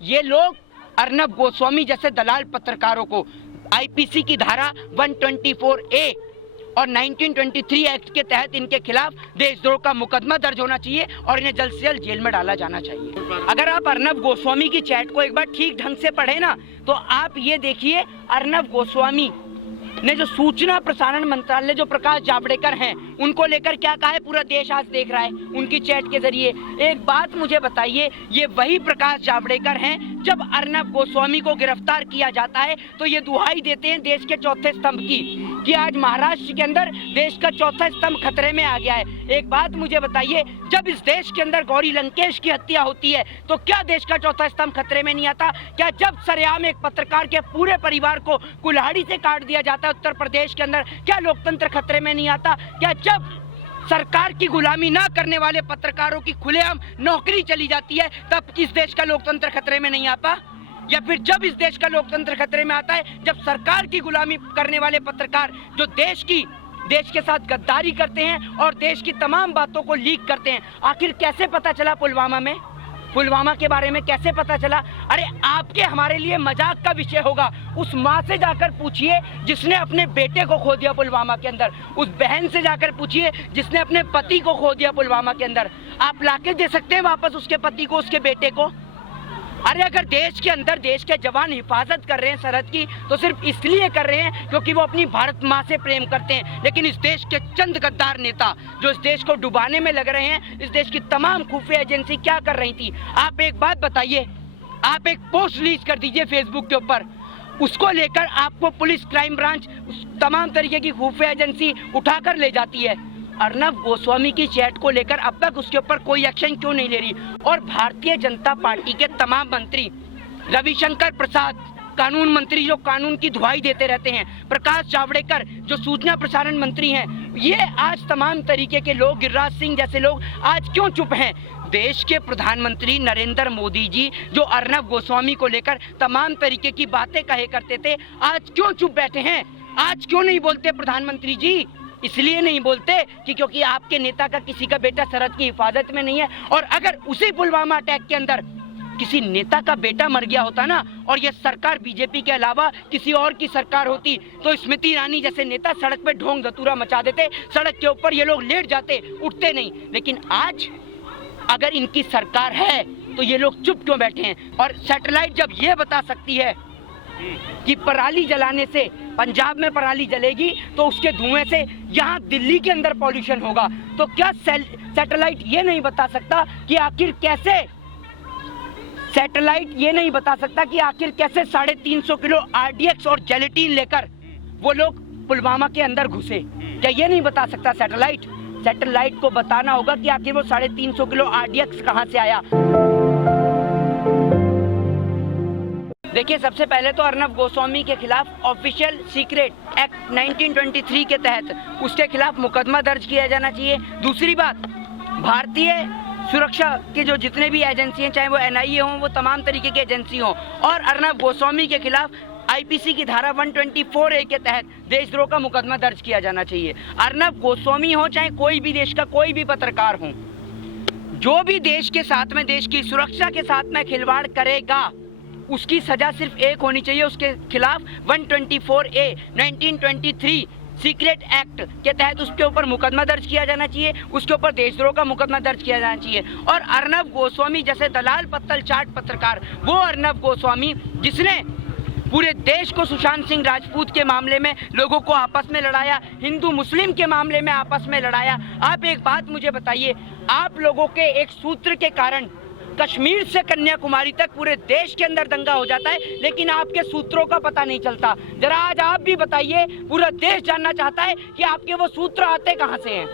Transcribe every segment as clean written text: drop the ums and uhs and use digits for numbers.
ये लोग अर्नब गोस्वामी जैसे दलाल पत्रकारों को आईपीसी की धारा 124A और 1923 एक्ट के तहत इनके खिलाफ देशद्रोह का मुकदमा दर्ज होना चाहिए और इन्हें जल्द से जल्द जेल में डाला जाना चाहिए। अगर आप अर्नब गोस्वामी की चैट को एक बार ठीक ढंग से पढ़े ना, तो आप ये देखिए अर्नब गोस्वामी ने जो सूचना प्रसारण मंत्रालय जो प्रकाश जावड़ेकर हैं उनको लेकर क्या कहा है, पूरा देश आज देख रहा है उनकी चैट के जरिए। एक बात मुझे बताइए, ये वही प्रकाश जावड़ेकर हैं जब अर्नब गोस्वामी को गिरफ्तार किया जाता है तो ये दुहाई देते हैं देश के चौथे स्तंभ की कि आज महाराष्ट्र के अंदर देश का चौथा स्तंभ खतरे में आ गया है। एक बात मुझे बताइए, जब इस देश के अंदर गौरी लंकेश की हत्या होती है तो क्या देश का चौथा स्तंभ खतरे में नहीं आता? क्या जब सरेआम एक पत्रकार के पूरे परिवार को कुल्हाड़ी से काट दिया जाता है उत्तर प्रदेश के अंदर, क्या लोकतंत्र खतरे में नहीं आता? क्या जब सरकार की गुलामी ना करने वाले पत्रकारों की खुलेआम नौकरी चली जाती है तब इस देश का लोकतंत्र खतरे में नहीं आता? या फिर जब इस देश का लोकतंत्र खतरे में आता है जब सरकार की गुलामी करने वाले पत्रकार जो देश के साथ गद्दारी करते हैं और देश की तमाम बातों को लीक करते हैं? आखिर कैसे पता चला पुलवामा के बारे में कैसे पता चला? अरे आपके हमारे लिए मजाक का विषय होगा। उस माँ से जाकर पूछिए जिसने अपने बेटे को खो दिया पुलवामा के अंदर, उस बहन से जाकर पूछिए जिसने अपने पति को खो दिया पुलवामा के अंदर। आप लाके दे सकते हैं वापस उसके पति को, उसके बेटे को? अरे अगर देश के अंदर देश के जवान हिफाजत कर रहे हैं सरहद की तो सिर्फ इसलिए कर रहे हैं क्योंकि वो अपनी भारत माँ से प्रेम करते हैं। लेकिन इस देश के चंद गद्दार नेता जो इस देश को डुबाने में लग रहे हैं, इस देश की तमाम खुफिया एजेंसी क्या कर रही थी? आप एक बात बताइए, आप एक पोस्ट रिलीज कर दीजिए फेसबुक के ऊपर, उसको लेकर आपको पुलिस, क्राइम ब्रांच, तमाम तरीके की खुफिया एजेंसी उठाकर ले जाती है। अर्नब गोस्वामी की चैट को लेकर अब तक उसके ऊपर कोई एक्शन क्यों नहीं ले रही? और भारतीय जनता पार्टी के तमाम मंत्री, रविशंकर प्रसाद कानून मंत्री जो कानून की दुहाई देते रहते हैं, प्रकाश जावड़ेकर जो सूचना प्रसारण मंत्री हैं, ये आज तमाम तरीके के लोग, गिरिराज सिंह जैसे लोग आज क्यों चुप हैं? देश के प्रधानमंत्री नरेंद्र मोदी जी जो अर्नब गोस्वामी को लेकर तमाम तरीके की बातें कहे करते थे, आज क्यों चुप बैठे हैं? आज क्यों नहीं बोलते प्रधानमंत्री जी? इसलिए नहीं बोलते कि क्योंकि आपके नेता का किसी का बेटा सरहद की हिफाजत में नहीं है। और अगर उसी पुलवामा अटैक के अंदर किसी नेता का बेटा मर गया होता ना, और ये सरकार बीजेपी के अलावा किसी और की सरकार होती, तो स्मृति ईरानी जैसे नेता सड़क पे ढोंग धतूरा मचा देते, सड़क के ऊपर ये लोग लेट जाते, उठते नहीं। लेकिन आज अगर इनकी सरकार है तो ये लोग चुप क्यों बैठे हैं? और सैटेलाइट जब ये बता सकती है कि पराली जलाने से पंजाब में पराली जलेगी तो उसके धुएं से यहाँ दिल्ली के अंदर पॉल्यूशन होगा, तो क्या सैटेलाइट ये नहीं बता सकता कि आखिर कैसे 350 किलो RDX और जेलेटिन लेकर वो लोग पुलवामा के अंदर घुसे? क्या ये नहीं बता सकता सैटेलाइट को बताना होगा कि आखिर वो 350 किलो RDX कहाँ से आया। देखिए, सबसे पहले तो अर्नब गोस्वामी के खिलाफ ऑफिशियल सीक्रेट एक्ट 1923 के तहत उसके खिलाफ मुकदमा दर्ज किया जाना चाहिए। दूसरी बात, भारतीय सुरक्षा के जो जितने भी एजेंसी हैं, चाहे वो NIA हों, वो तमाम तरीके की एजेंसी हों, और अर्नब गोस्वामी के खिलाफ IPC की धारा 124A के तहत देशद्रोह का मुकदमा दर्ज किया जाना चाहिए। अर्नब गोस्वामी हो चाहे कोई भी देश का कोई भी पत्रकार हो, जो भी देश के साथ में, देश की सुरक्षा के साथ में खिलवाड़ करेगा उसकी सजा सिर्फ एक होनी चाहिए। उसके खिलाफ 124A 1923 सीक्रेट एक्ट के तहत उसके ऊपर मुकदमा दर्ज किया जाना चाहिए, उसके ऊपर देशद्रोह का मुकदमा दर्ज किया जाना चाहिए। और अर्नब गोस्वामी जैसे दलाल पत्तल चाट पत्रकार, वो अर्नब गोस्वामी जिसने पूरे देश को सुशांत सिंह राजपूत के मामले में लोगों को आपस में लड़ाया, हिंदू मुस्लिम के मामले में आपस में लड़ाया। आप एक बात मुझे बताइए, आप लोगों के एक सूत्र के कारण कश्मीर से कन्याकुमारी तक पूरे देश के अंदर दंगा हो जाता है, लेकिन आपके सूत्रों का पता नहीं चलता। जरा आज आप भी बताइए, पूरा देश जानना चाहता है कि आपके वो सूत्र आते कहां से हैं।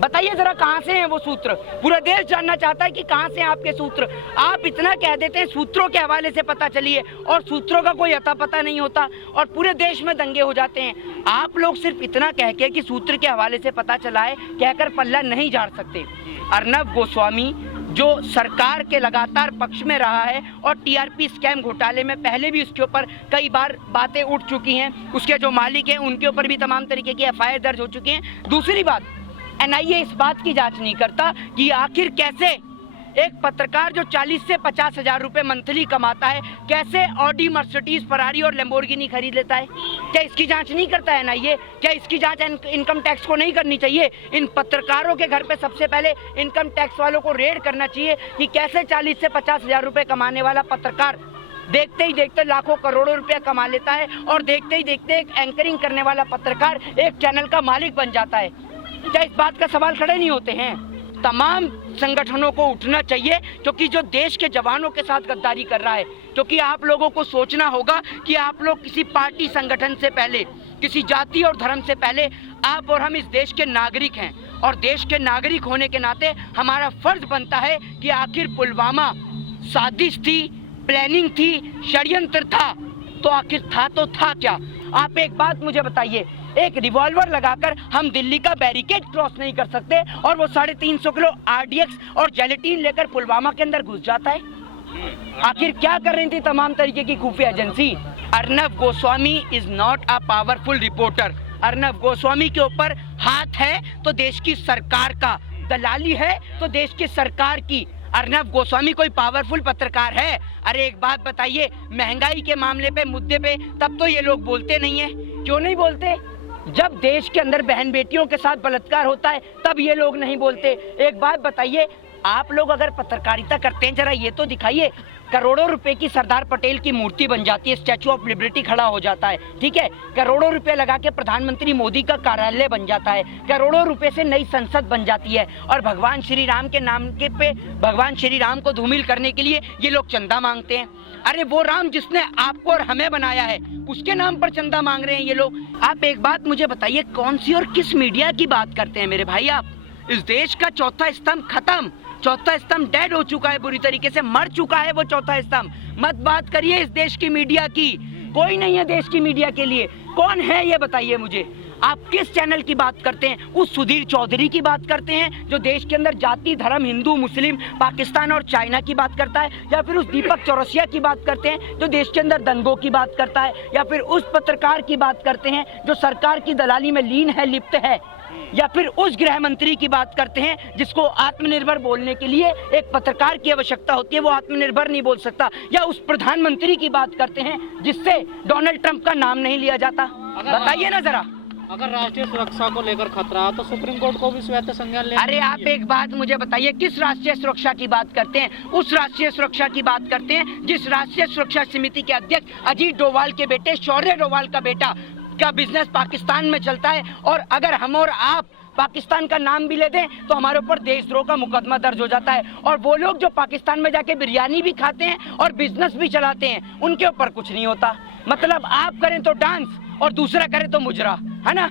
बताइए जरा, कहां से हैं वो सूत्र? पूरा देश जानना चाहता है कि कहां से हैं आपके सूत्र। आप इतना कह देते हैं सूत्रों के हवाले से पता चलिए, और सूत्रों का कोई अता पता नहीं होता और पूरे देश में दंगे हो जाते हैं। आप लोग सिर्फ इतना कह के कि सूत्र के हवाले से पता चला है कहकर पल्ला नहीं झाड़ सकते। अर्नब गोस्वामी जो सरकार के लगातार पक्ष में रहा है और TRP स्कैम घोटाले में पहले भी उसके ऊपर कई बार बातें उठ चुकी हैं, उसके जो मालिक हैं उनके ऊपर भी तमाम तरीके की FIR दर्ज हो चुकी हैं। दूसरी बात, NIA इस बात की जांच नहीं करता कि आखिर कैसे एक पत्रकार जो 40 से 50 हजार रुपए मंथली कमाता है कैसे ऑडी, मर्सिडीज, फरारी और लैम्बोर्गिनी खरीद लेता है? क्या इसकी जांच नहीं करता है ना ये? क्या इसकी जांच इनकम टैक्स को नहीं करनी चाहिए? इन पत्रकारों के घर पे सबसे पहले इनकम टैक्स वालों को रेड करना चाहिए कि कैसे 40 से 50 हजार रुपए कमाने वाला पत्रकार देखते ही देखते लाखों करोड़ों रुपया कमा लेता है, और देखते ही देखते एक एंकरिंग करने वाला पत्रकार एक चैनल का मालिक बन जाता है। क्या इस बात का सवाल खड़े नहीं होते हैं? तमाम संगठनों को उठना चाहिए, क्योंकि जो देश के जवानों के साथ गद्दारी कर रहा है, क्योंकि आप लोगों को सोचना होगा कि आप लोग किसी पार्टी संगठन से पहले, किसी जाति और धर्म से पहले आप और हम इस देश के नागरिक हैं, और देश के नागरिक होने के नाते हमारा फर्ज बनता है कि आखिर पुलवामा साजिश थी, प्लानिंग थी, षड्यंत्र था, तो आखिर था तो था क्या? आप एक बात मुझे बताइए, एक रिवॉल्वर लगाकर हम दिल्ली का बैरिकेड क्रॉस नहीं कर सकते और वो 350 किलो आरडीएक्स और जेलेटिन लेकर पुलवामा के अंदर घुस जाता है? आखिर क्या कर रही थी तमाम तरीके की खुफिया agency? Arnab Goswami is not a powerful reporter. Arnab Goswami के ऊपर हाथ है तो देश की सरकार का, दलाली है तो देश की सरकार की। अर्नब गोस्वामी कोई पावरफुल पत्रकार है? अरे एक बात बताइए, महंगाई के मामले पे, मुद्दे पे तब तो ये लोग बोलते नहीं है। क्यों नहीं बोलते? जब देश के अंदर बहन बेटियों के साथ बलात्कार होता है तब ये लोग नहीं बोलते। एक बात बताइए, आप लोग अगर पत्रकारिता करते हैं जरा ये तो दिखाइए। करोड़ों रुपए की सरदार पटेल की मूर्ति बन जाती है, स्टैचू ऑफ लिबर्टी खड़ा हो जाता है, ठीक है। करोड़ों रुपए लगा के प्रधानमंत्री मोदी का कार्यालय बन जाता है, करोड़ों रुपए से नई संसद बन जाती है, और भगवान श्री राम के नाम के पे भगवान श्री राम को धूमिल करने के लिए ये लोग चंदा मांगते हैं। अरे वो राम जिसने आपको और हमें बनाया है उसके नाम पर चंदा मांग रहे हैं ये लोग। आप एक बात मुझे बताइए, कौन सी और किस मीडिया की बात करते हैं मेरे भाई आप? इस देश का चौथा स्तंभ खत्म, चौथा स्तंभ डेड हो चुका है, बुरी तरीके से मर चुका है वो चौथा स्तंभ। मत बात करिए इस देश की मीडिया की, कोई नहीं है देश की मीडिया के लिए। कौन है ये बताइए मुझे? आप किस चैनल की बात करते हैं? उस सुधीर चौधरी की बात करते हैं जो देश के अंदर जाति धर्म, हिंदू मुस्लिम, पाकिस्तान और चाइना की बात करता है, या फिर उस दीपक चौरसिया की बात करते हैं जो देश के अंदर दंगों की बात करता है, या फिर उस पत्रकार की बात करते हैं जो सरकार की दलाली में लीन है, लिप्त है, या फिर उस गृह मंत्री की बात करते हैं जिसको आत्मनिर्भर बोलने के लिए एक पत्रकार की आवश्यकता होती है, वो आत्मनिर्भर नहीं बोल सकता, या उस प्रधानमंत्री की बात करते हैं जिससे डोनाल्ड ट्रंप का नाम नहीं लिया जाता? बताइए ना जरा। अगर राष्ट्रीय सुरक्षा को लेकर खतरा है तो सुप्रीम कोर्ट को भी स्वतः संज्ञान लेना। अरे आप एक बात मुझे बताइए, किस राष्ट्रीय सुरक्षा की बात करते हैं? उस राष्ट्रीय सुरक्षा की बात करते हैं जिस राष्ट्रीय सुरक्षा समिति के अध्यक्ष अजीत डोभाल के बेटे शौर्य डोभाल का बेटा का बिजनेस पाकिस्तान में चलता है, और अगर हम और आप पाकिस्तान का नाम भी ले दें तो हमारे ऊपर देशद्रोह का मुकदमा दर्ज हो जाता है। और वो लोग जो पाकिस्तान में जाके बिरयानी भी खाते हैं और बिजनेस भी चलाते हैं उनके ऊपर कुछ नहीं होता। मतलब आप करें तो डांस और दूसरा करे तो मुजरा, है ना?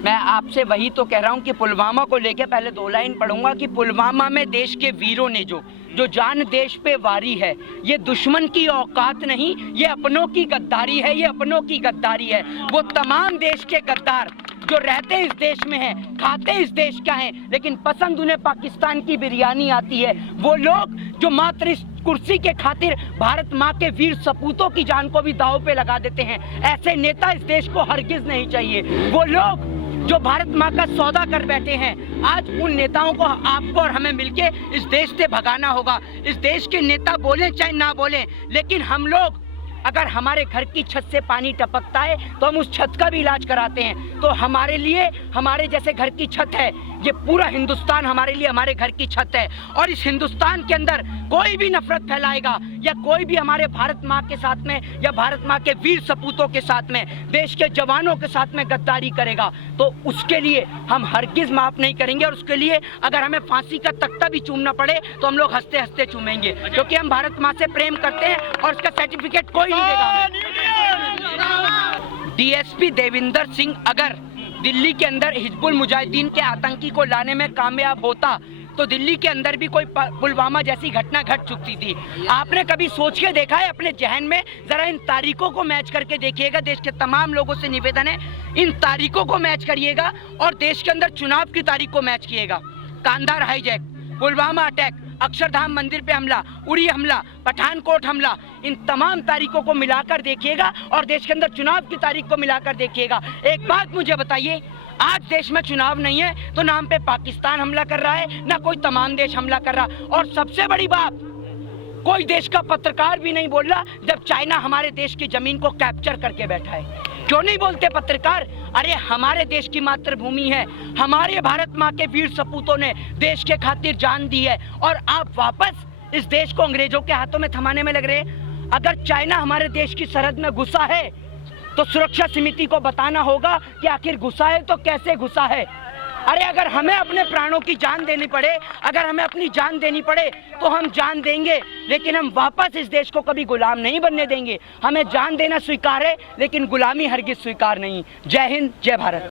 मैं आपसे वही तो कह रहा हूँ कि पुलवामा को लेके पहले 2 लाइन पढ़ूंगा कि पुलवामा में देश के वीरों ने जो जान देश पे वारी है, ये दुश्मन की औकात नहीं, ये अपनों की गद्दारी है, ये अपनों की गद्दारी है। वो तमाम देश के गद्दार जो रहते इस देश में हैं, खाते इस देश का हैं, लेकिन पसंद उन्हें पाकिस्तान की बिरयानी आती है। वो लोग जो मात्र इस कुर्सी के खातिर भारत माँ के वीर सपूतों की जान को भी दांव पे लगा देते हैं, ऐसे नेता इस देश को हरगिज नहीं चाहिए। वो लोग जो भारत माँ का सौदा कर बैठे हैं, आज उन नेताओं को आपको और हमें मिलके इस देश से भगाना होगा। इस देश के नेता बोले चाहे ना बोले, लेकिन हम लोग अगर हमारे घर की छत से पानी टपकता है तो हम उस छत का भी इलाज कराते हैं। तो हमारे लिए हमारे जैसे घर की छत है, ये पूरा हिंदुस्तान हमारे लिए हमारे घर की छत है, और इस हिंदुस्तान के अंदर कोई भी नफरत फैलाएगा या कोई भी हमारे भारत माँ के साथ में या भारत माँ के वीर सपूतों के साथ में, देश के जवानों के साथ में गद्दारी करेगा तो उसके लिए हम हरगिज माफ नहीं करेंगे। और उसके लिए अगर हमें फांसी का तख्ता भी चूमना पड़े तो हम लोग हंसते हंसते चूमेंगे, क्योंकि हम भारत माँ से प्रेम करते हैं और उसका सर्टिफिकेट कोई नहीं देगा। डीएसपी देविंदर सिंह अगर दिल्ली के अंदर हिजबुल मुजाहिदीन के आतंकी को लाने में कामयाब होता तो दिल्ली के अंदर भी कोई पुलवामा जैसी घटना घट चुकी थी। आपने कभी सोच के देखा है अपने जहन में? जरा इन तारीखों को मैच करके देखिएगा। देश के तमाम लोगों से निवेदन है, इन तारीखों को मैच करिएगा और देश के अंदर चुनाव की तारीख को मैच किएगा। कांधार हाईजैक, पुलवामा अटैक, अक्षरधाम मंदिर पे हमला, उड़ी हमला, पठानकोट हमला, इन तमाम तारीखों को मिलाकर देखिएगा और देश के अंदर चुनाव की तारीख को मिलाकर देखिएगा। एक बात मुझे बताइए, आज देश में चुनाव नहीं है तो नाम पे पाकिस्तान हमला कर रहा है, ना कोई तमाम देश हमला कर रहा। और सबसे बड़ी बात, कोई देश का पत्रकार भी नहीं बोल रहा जब चाइना हमारे देश की जमीन को कैप्चर करके बैठा है। क्यों नहीं बोलते पत्रकार? अरे हमारे देश की मातृभूमि है, हमारे भारत माँ के वीर सपूतों ने देश के खातिर जान दी है, और आप वापस इस देश को अंग्रेजों के हाथों में थमाने में लग रहे हैं। अगर चाइना हमारे देश की सरहद में घुसा है तो सुरक्षा समिति को बताना होगा कि आखिर घुसा है तो कैसे घुसा है। अरे अगर हमें अपने प्राणों की जान देनी पड़े, अगर हमें अपनी जान देनी पड़े तो हम जान देंगे, लेकिन हम वापस इस देश को कभी गुलाम नहीं बनने देंगे। हमें जान देना स्वीकार है लेकिन गुलामी हरगिज स्वीकार नहीं। जय हिंद, जय भारत।